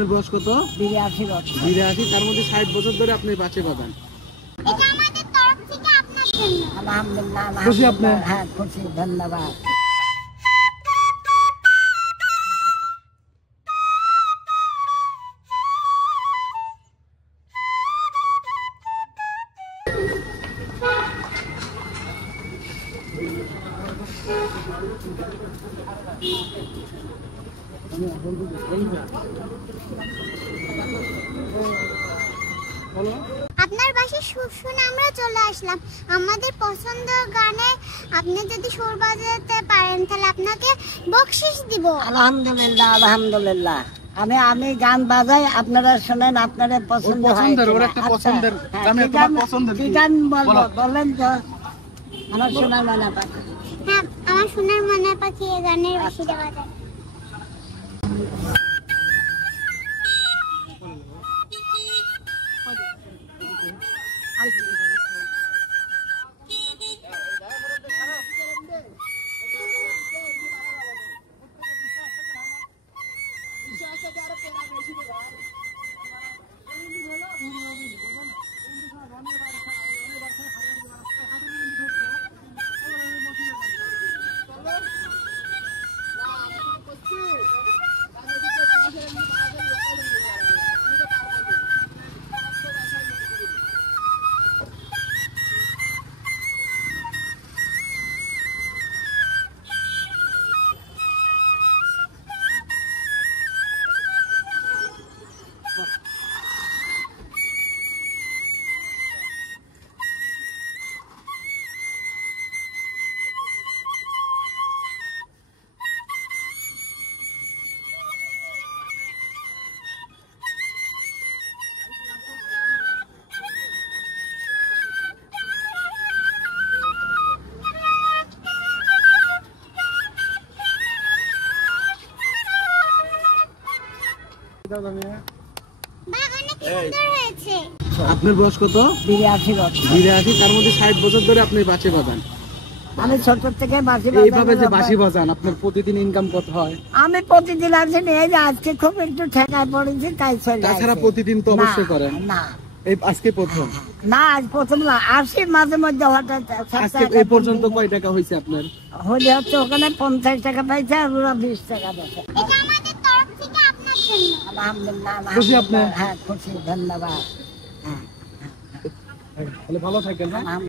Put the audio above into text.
আপনার বয়স কত? 82 বছর। 82, তার মধ্যে 60 বছর ধরে আপনি বাঁশি বাজান। এটা আমাদের তরফ থেকে আপনার জন্য। আলহামদুলিল্লাহ। খুশি আপনি? হ্যাঁ খুশি, ধন্যবাদ। আপনার বাসায় সুর শুনে আমরা চলে আসলাম। আমাদের পছন্দ গানে আপনি যদি সুর বাজাতে পারেন তাহলে আপনাকে বকশিশ দিব। আলহামদুলিল্লাহ, আলহামদুলিল্লাহ। আমি গান বাজাই, আপনারা শুনেন, আপনাদের পছন্দ হয় পছন্দের, ওর কিনা। একটা আচ্ছা, পছন্দের হ্যাঁ, গানে কি তোমার গান- পছন্দের কি কি? গান বলবো বলো। বলেন তো। আমার শোনার মনে পাচ্ছে। হ্যাঁ, আমার সোনার মনের পাখি এই গানের বাঁশিটা বাজায়। বাহ, অনেক সুন্দর হয়েছে। আপনার বয়স কত? 82 বছর। 82, তার মধ্যে 60 বছর ধরে আপনি বাঁশি বাজান। আমি ছোট থেকে বাঁশি এইভাবে যে বাঁশি বাজাই। বাজান, আপনার প্রতিদিন ইনকাম কত হয়? আমি প্রতিদিন আসিনি, এই যে আজকে খুব একটু ঠেকায় পড়েছি তাই চলে তাছাড়া আসছি। প্রতিদিন তো অবশ্যই না, করেন। না এই আজকে প্রথম? না, আজ প্রথম না, আসি মাঝে মধ্যে হঠাৎ আজকে এই পর্যন্ত কয় টাকা হয়েছে আপনার? হলে হচ্ছে ওখানে 50 টাকা পাইছে আর ওরা 20 টাকা দিচ্ছে। এটা আমাদের তরফ থেকে আপনার জন্য। আলহামদুলিল্লাহ, খুশি আপনি? হ্যাঁ খুশি, ধন্যবাদ। হ্যাঁ, তাহলে ভালো থাকেন, হ্যাঁ? আলহামদুলিল্লাহ।